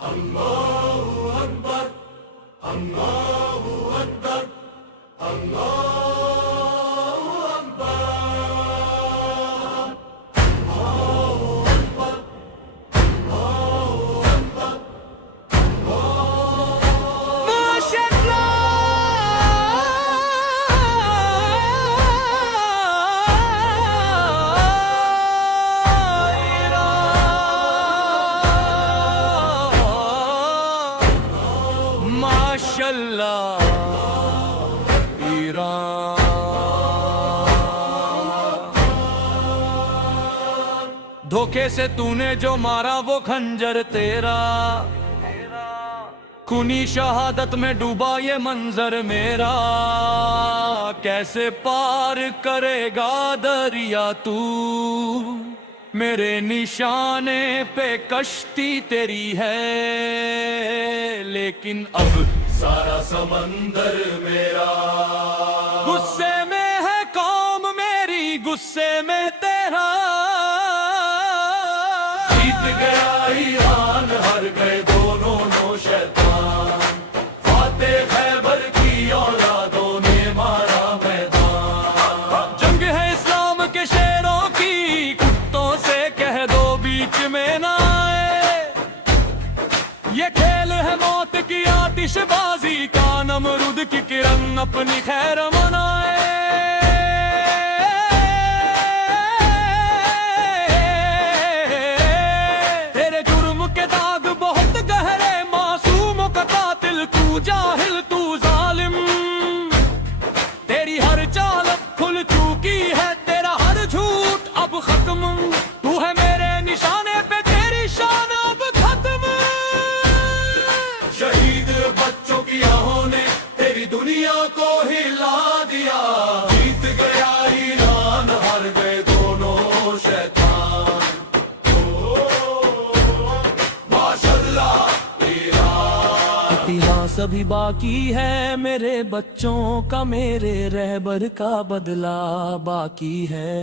अल्लाहु अकबर, अल्लाहु अकबर, अल्लाहु अकबर, अल्लाहु अकबर, अल्लाहु अकबर, माशाल्लाह ईरान। धोखे से तूने जो मारा वो खंजर तेरा, खूनी शहादत में डूबा ये मंजर मेरा। कैसे पार करेगा दरिया तू, मेरे निशाने पे कश्ती तेरी है, लेकिन अब सारा समंदर मेरा। गुस्से में है कौम मेरी, गुस्से में तेरा। जीत गया ईरान, हार गए दोनों नो शैतान। फाते खैबर की औलादों ने मारा मैदान। जंग है इस्लाम के शेरों की, कुत्तों से कह दो बीच में ना आए। ये खेल है मौत की आतिशबाजी का, नमरूद की किरण अपनी खैर मनाए। तेरे जुर्म के दाग बहुत गहरे, मासूमों का कातिल तू, जाहिल तू जालिम। तेरी हर चाल अब खुल चुकी है, तेरा हर झूठ अब खत्म। तू है मेरे निशाने पे, तेरी शान अब खत्म। शहीद बच्चों की आहों ने तेरी दुनिया को हिला दिया। जीत गया ईरान, हार गए दोनों शैतान। माशाल्लाह ईरान। इतिहास अभी बाकी है मेरे बच्चों का, मेरे रहबर का बदला बाकी है।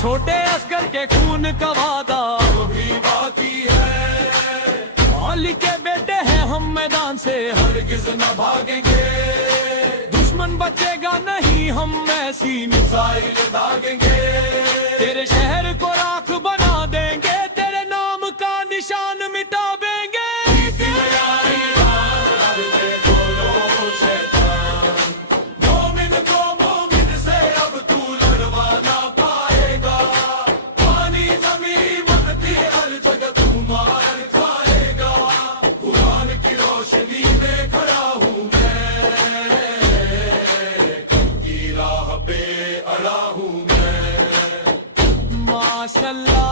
छोटे असगर के खून का वादा भी बाकी है। अली के बेटे हैं हम, मैदान से हरगिज न भागेंगे। दुश्मन बचेगा नहीं, हम ऐसी मिसाइल दागेंगे। तेरे शहर को राख बना देंगे, तेरे नाम का निशान मिटा देंगे। जीत गया ईरान, हार गए दोनों शैतान। मोमिन को मोमिन से अब तू लड़वा ना पाएगा। पानी जमीन मरती हर जगह तू मार खाएगा। कुरान की रोशनी में खड़ा हूँ मैं, की राह पे अड़ा हूँ मैं। माशाल्लाह